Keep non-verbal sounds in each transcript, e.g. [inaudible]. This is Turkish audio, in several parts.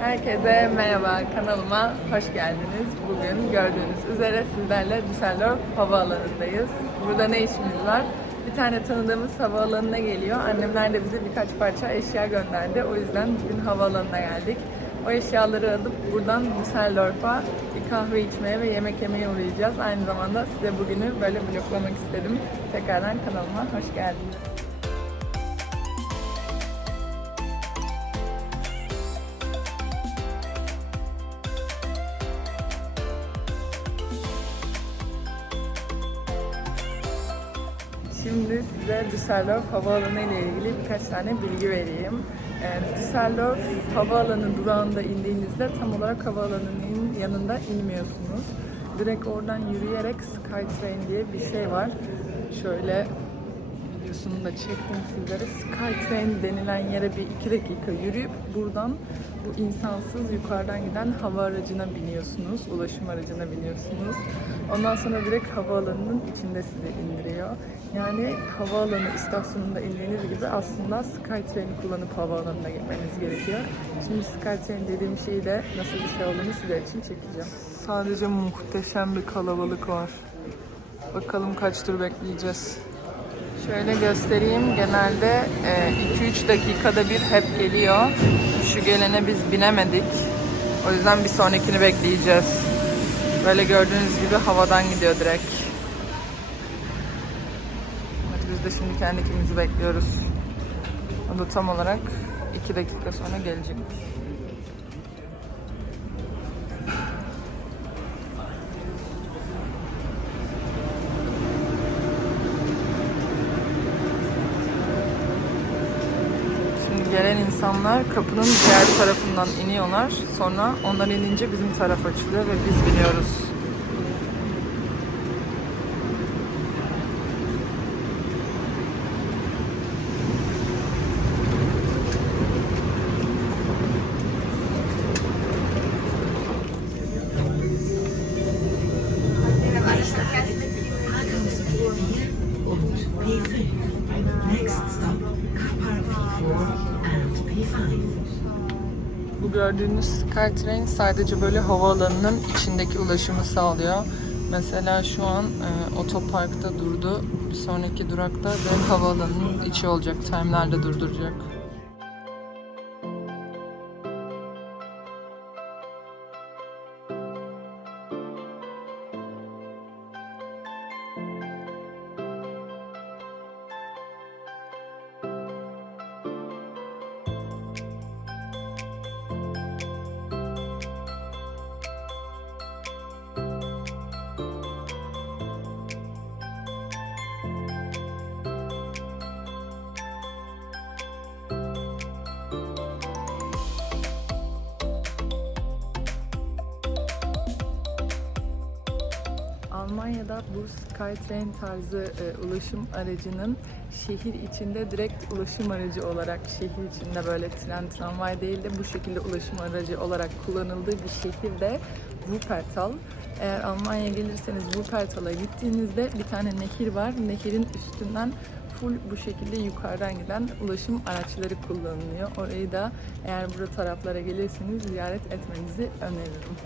Herkese merhaba, kanalıma hoş geldiniz. Bugün gördüğünüz üzere sizlerle Düsseldorf Havaalanı'ndayız. Burada ne işimiz var? Bir tane tanıdığımız havaalanına geliyor. Annemler de bize birkaç parça eşya gönderdi. O yüzden bugün havaalanına geldik. O eşyaları alıp buradan Düsseldorf'a bir kahve içmeye ve yemek yemeye uğrayacağız. Aynı zamanda size bugünü böyle vloglamak istedim. Tekrardan kanalıma hoş geldiniz. Şimdi size Düsseldorf Havaalanı ile ilgili birkaç tane bilgi vereyim. Ee, Düsseldorf Havaalanı durağında indiğinizde tam olarak havaalanının yanında inmiyorsunuz. Direkt oradan yürüyerek Skytrain diye bir şey var. Şöyle videosunu da çektim sizlere. Skytrain denilen yere bir iki dakika yürüyüp buradan bu insansız yukarıdan giden hava aracına biniyorsunuz. Ulaşım aracına biniyorsunuz. Ondan sonra direkt havaalanının içinde sizi indiriyor. Yani havaalanı istasyonunda indiğiniz gibi aslında Skytrain'i kullanıp havaalanına gitmeniz gerekiyor. Şimdi Skytrain dediğim şeyi de nasıl bir şey olduğunu sizler için çekeceğim. Sadece muhteşem bir kalabalık var. Bakalım kaç tur bekleyeceğiz. Şöyle göstereyim. Genelde 2-3 dakikada bir hep geliyor. Şu gelene biz binemedik. O yüzden bir sonrakini bekleyeceğiz. Böyle gördüğünüz gibi havadan gidiyor direkt. Biz de şimdi kendi ikimizi bekliyoruz. O da tam olarak 2 dakika sonra gelecek. İnsanlar kapının diğer tarafından iniyorlar. Sonra onlar inince bizim taraf açılıyor ve biz biniyoruz. Gördüğünüz Skytrain sadece böyle havaalanının içindeki ulaşımı sağlıyor. Mesela şu an e, otoparkta durdu. Bir sonraki durakta direkt havaalanının içi olacak. Time'larda durduracak. Almanya'da bu Skytrain tarzı e, ulaşım aracının şehir içinde direkt ulaşım aracı olarak şehir içinde böyle tren tramvay değil de bu şekilde ulaşım aracı olarak kullanıldığı bir şehir de Wuppertal. Eğer Almanya'ya gelirseniz Wuppertal'a gittiğinizde bir tane nehir var. Nehirin üstünden full bu şekilde yukarıdan giden ulaşım araçları kullanılıyor. Orayı da eğer bu taraflara gelirseniz ziyaret etmenizi öneririm.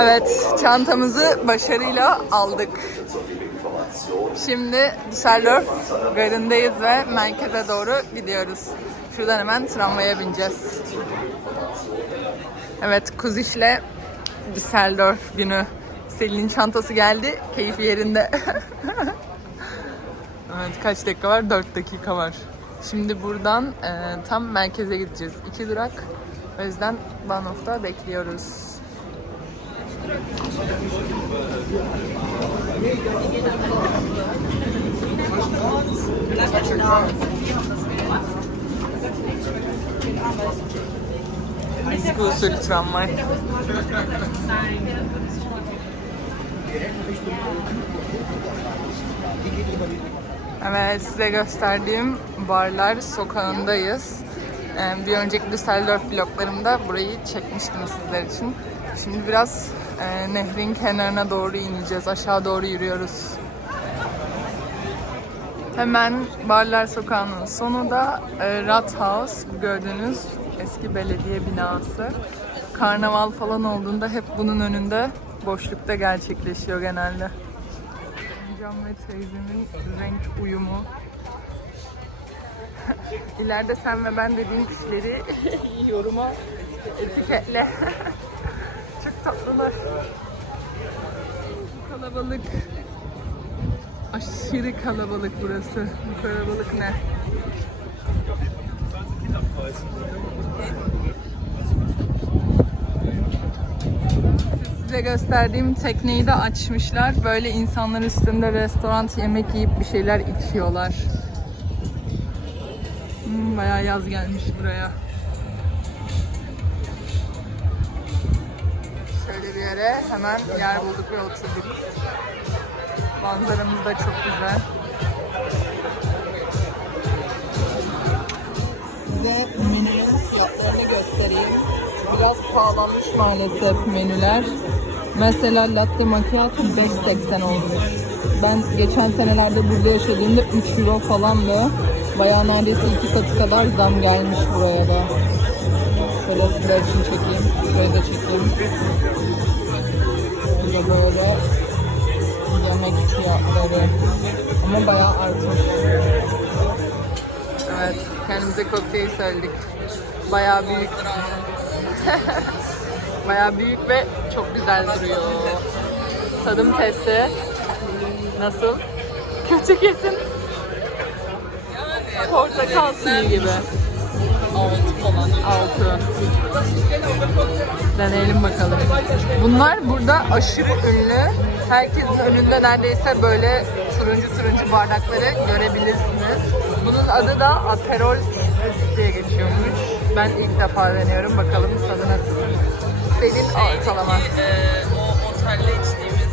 Evet, çantamızı başarıyla aldık. Şimdi Düsseldorf garındayız ve merkeze doğru gidiyoruz. Şuradan hemen tramvaya bineceğiz. Evet, Kuziş'le Düsseldorf günü. Selin'in çantası geldi, keyfi yerinde. [laughs] evet, kaç dakika var? 4 dakika var. Şimdi buradan e, tam merkeze gideceğiz. İki durak. O yüzden Bahnhof'ta bekliyoruz. Eski usul tramvay. Evet size gösterdiğim barlar sokağındayız. Ee, Bir önceki Düsseldorf vloglarımda burayı çekmiştim sizler için. Şimdi biraz e, nehrin kenarına doğru ineceğiz. Aşağı doğru yürüyoruz. Hemen Barlar Sokağı'nın sonu da e, Rathaus. Gördüğünüz eski belediye binası. Karnaval falan olduğunda hep bunun önünde boşlukta gerçekleşiyor genelde. Can ve teyzemin renk uyumu. [laughs] İleride sen ve ben dediğim kişileri [laughs] yoruma etiketle. [laughs] Çok tatlılar. Bu kalabalık. Aşırı kalabalık burası. Bu kalabalık ne? Size gösterdiğim tekneyi de açmışlar. Böyle insanlar üstünde restoran yemek yiyip bir şeyler içiyorlar. Bayağı yaz gelmiş buraya. Şöyle bir yere hemen yer bulduk ve oturduk. Manzaramız da çok güzel. Size menünün fiyatlarını göstereyim. Biraz pahalanmış maalesef menüler. Mesela latte macchiato 5.80 olmuş. Ben geçen senelerde burada yaşadığımda 3 euro falandı. Bayağı neredeyse iki katı kadar zam gelmiş buraya da. Şöyle sizler için çekeyim. Şöyle de çekeyim. Burada böyle yemek fiyatları. Ama bayağı artmış. Evet, kendimize kokteyl söyledik. Bayağı büyük. [laughs] bayağı büyük ve çok güzel duruyor. Tadım testi. Nasıl? Kötü kesin. Portakal suyu gibi. Altı falan. Altı. Deneyelim bakalım. Bunlar burada aşırı ünlü. Herkesin önünde neredeyse böyle turuncu turuncu bardakları görebilirsiniz. Bunun adı da Aperol diye geçiyormuş. Ben ilk defa deniyorum. Bakalım tadı nasıl. Selin ortalama. Ee, o otelde içtiğimiz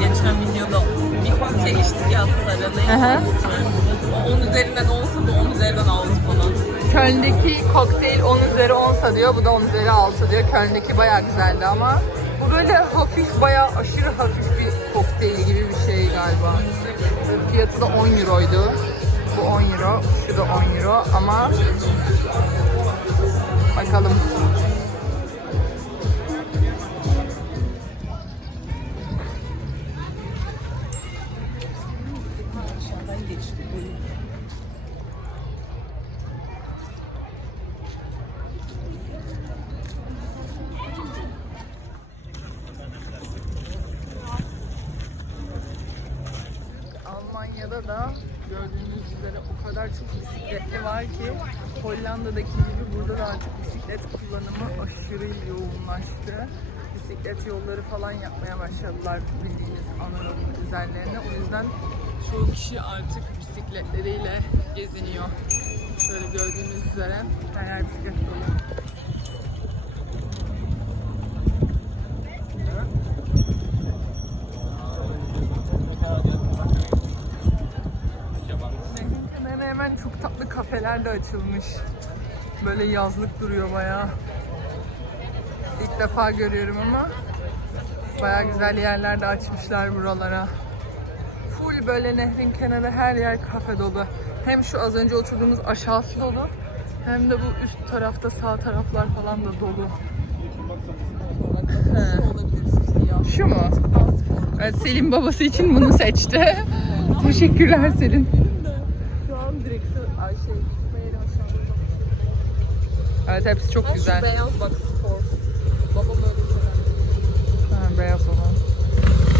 geçen videoda bir kokteyl içtik ya sarı Hı hı. O 10 üzerinden olsa da 10 üzerinden 6 falan. Köln'deki kokteyl 10 üzeri 10 diyor. Bu da 10 üzeri 6 diyor. Köln'deki bayağı güzeldi ama bu böyle hafif bayağı aşırı hafif bir kokteyl gibi bir şey galiba. Fiyatı da 10 euroydu. Bu 10 euro, şu da 10 euro ama bakalım. Almanya'da da gördüğünüz üzere o kadar çok bisikletli var ki Hollanda'daki gibi burada da artık bisiklet kullanımı aşırı yoğunlaştı. Bisiklet yolları falan yapmaya başladılar bildiğiniz Anadolu üzerlerine. O yüzden çoğu kişi artık bisikletleriyle geziniyor. Şöyle gördüğünüz üzere her yer bisiklet dolu. Kafeler de açılmış. Böyle yazlık duruyor bayağı. İlk defa görüyorum ama bayağı güzel yerler de açmışlar buralara. Full böyle nehrin kenarı her yer kafe dolu. Hem şu az önce oturduğumuz aşağısı dolu hem de bu üst tarafta sağ taraflar falan da dolu. Şu mu? Evet, Selim babası için bunu seçti. [laughs] Teşekkürler Selin. Evet hepsi çok güzel. Beyaz bak spor. Babam öyle sever. Ha, beyaz olan.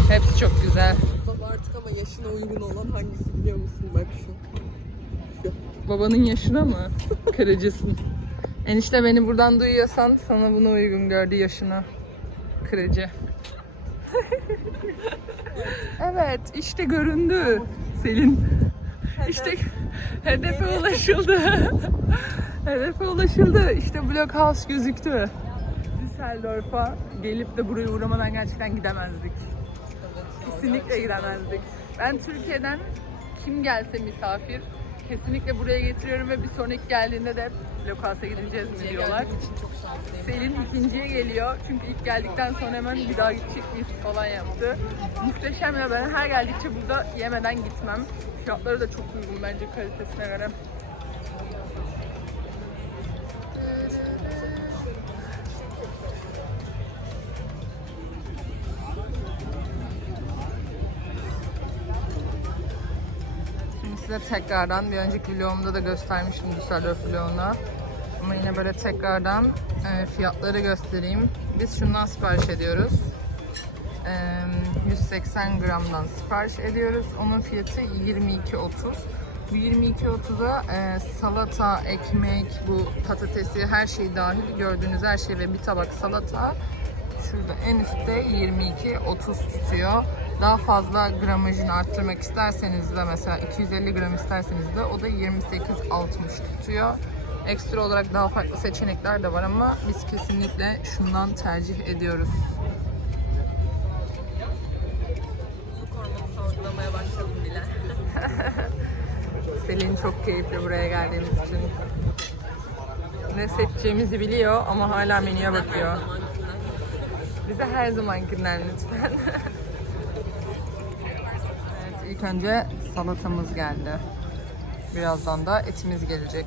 Hepsi çok güzel. Baba artık ama yaşına uygun olan hangisi biliyor musun? Bak şu. Babanın yaşına mı? [laughs] Kırıcısın. Enişte beni buradan duyuyorsan sana bunu uygun gördü yaşına. Kırıcı. [laughs] evet işte göründü. Selin. İşte [laughs] hedefe ulaşıldı. Hedefe ulaşıldı. İşte Blockhouse gözüktü. Düsseldorf'a gelip de buraya uğramadan gerçekten gidemezdik. Kesinlikle gidemezdik. Ben Türkiye'den kim gelse misafir kesinlikle buraya getiriyorum ve bir sonraki geldiğinde de lokasa gideceğiz mi diyorlar. Selin ikinciye geliyor. Çünkü ilk geldikten sonra hemen bir daha gidecek miyiz falan yaptı. Muhteşem ya ben her geldikçe burada yemeden gitmem. Fiyatları da çok uygun bence kalitesine göre. Size tekrardan bir önceki vlogumda da göstermiştim Düsseldorf vloguna. Ama yine böyle tekrardan e, fiyatları göstereyim. Biz şundan sipariş ediyoruz. E, 180 gramdan sipariş ediyoruz. Onun fiyatı 22.30. Bu 22.30'a e, salata, ekmek, bu patatesi her şey dahil gördüğünüz her şey ve bir tabak salata şurada en üstte 22.30 tutuyor. Daha fazla gramajını arttırmak isterseniz de mesela 250 gram isterseniz de o da 28.60 tutuyor. Ekstra olarak daha farklı seçenekler de var ama biz kesinlikle şundan tercih ediyoruz. Salgılamaya başladım bile. Selin çok keyifli buraya geldiğimiz için. Ne seçeceğimizi biliyor ama hala menüye bakıyor. Bize her zamankinden lütfen. [laughs] ilk önce salatamız geldi. Birazdan da etimiz gelecek.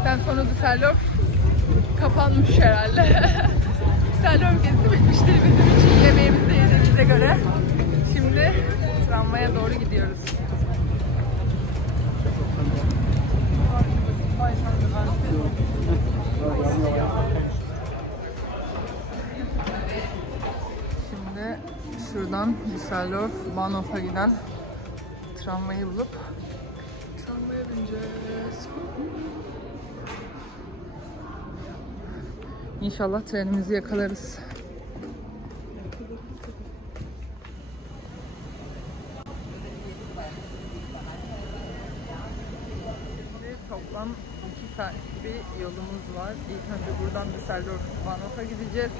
Yemekten sonra Düsseldorf kapanmış herhalde. [laughs] Düsseldorf gezisi bitmiştir bizim için yemeğimizi de yediğimize göre. Şimdi tramvaya doğru gidiyoruz. Şimdi şuradan Düsseldorf Bahnhof'a giden tramvayı bulup tramvaya bineceğiz. İnşallah trenimizi yakalarız. Toplam 2 saat bir yolumuz var. İlk önce buradan Düsseldorf Bahnhof'a gideceğiz.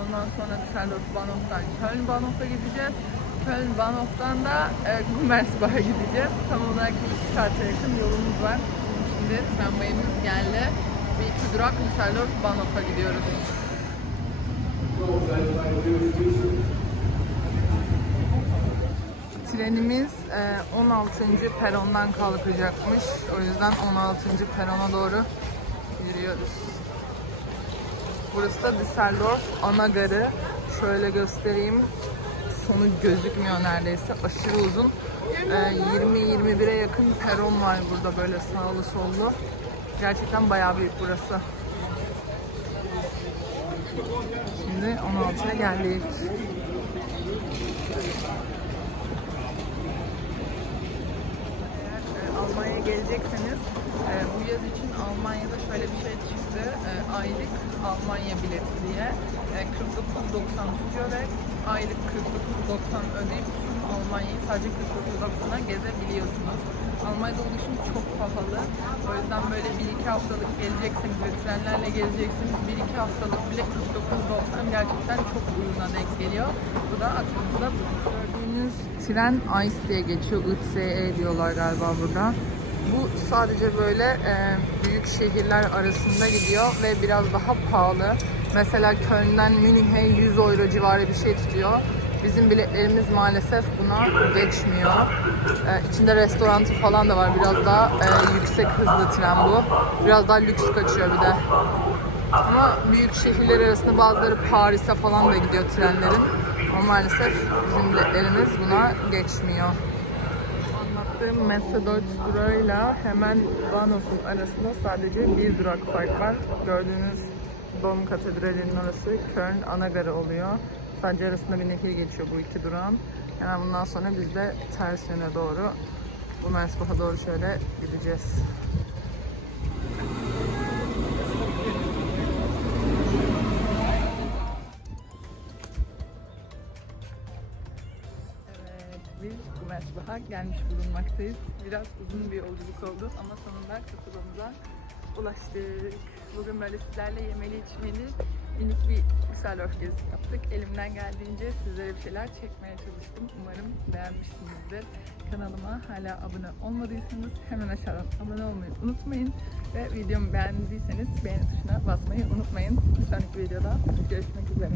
Ondan sonra Düsseldorf Bahnhof'tan Köln Bahnhof'a gideceğiz. Köln Bahnhof'tan da e, Gummersbach'a gideceğiz. Tam olarak 2 saate yakın yolumuz var. Şimdi tramvayımız geldi. Bir iki durak Düsseldorf Bahnhof'a gidiyoruz. Trenimiz e, 16. perondan kalkacakmış. O yüzden 16. perona doğru yürüyoruz. Burası da Düsseldorf ana garı. Şöyle göstereyim. Sonu gözükmüyor neredeyse. Aşırı uzun. E, 20-21'e yakın peron var burada böyle sağlı sollu. Gerçekten bayağı büyük burası. Şimdi 16'ya geldik. E, Almanya'ya gelecekseniz e, bu yaz için Almanya'da şöyle bir şey çıktı. E, aylık Almanya bileti diye e, 49.90 tutuyor ve aylık 49.90 ödeyip tüm Almanya'yı sadece 49.90'a gezebiliyorsunuz. Almanya'da ulaşım çok pahalı. O yüzden böyle 1-2 haftalık gelecekseniz ve trenlerle gelecekseniz 1-2 haftalık bile 49.90 gerçekten çok uyguna denk geliyor. Bu da aklınızda. Gördüğünüz tren ICE diye geçiyor. ICE diyorlar galiba burada. Bu sadece böyle e, büyük şehirler arasında gidiyor ve biraz daha pahalı. Mesela Köln'den Münih'e 100 euro civarı bir şey tutuyor. Bizim biletlerimiz maalesef buna geçmiyor. E, içinde restoranı falan da var. Biraz daha e, yüksek hızlı tren bu. Biraz daha lüks kaçıyor bir de. Ama büyük şehirler arasında bazıları Paris'e falan da gidiyor trenlerin. Ama maalesef bizim biletlerimiz buna geçmiyor. Anlattığım Messe Deutsch durağıyla hemen Bahnhof'un arasında sadece bir durak fark var. Gördüğünüz Dom Katedrali'nin orası Köln Anagarı oluyor. Sadece arasında bir nehir geçiyor bu iki durağın. Hemen bundan sonra biz de ters yöne doğru Gumersbach'a doğru şöyle gideceğiz. Gumersbach'a gelmiş bulunmaktayız. Biraz uzun bir yolculuk oldu ama sonunda kasabamıza ulaştık. Bugün böyle sizlerle yemeli içmeli minik bir Düsseldorf gezisi yaptık. Elimden geldiğince sizlere bir şeyler çekmeye çalıştım. Umarım beğenmişsinizdir. Kanalıma hala abone olmadıysanız hemen aşağıdan abone olmayı unutmayın. Ve videomu beğendiyseniz beğeni tuşuna basmayı unutmayın. Bir sonraki videoda görüşmek üzere.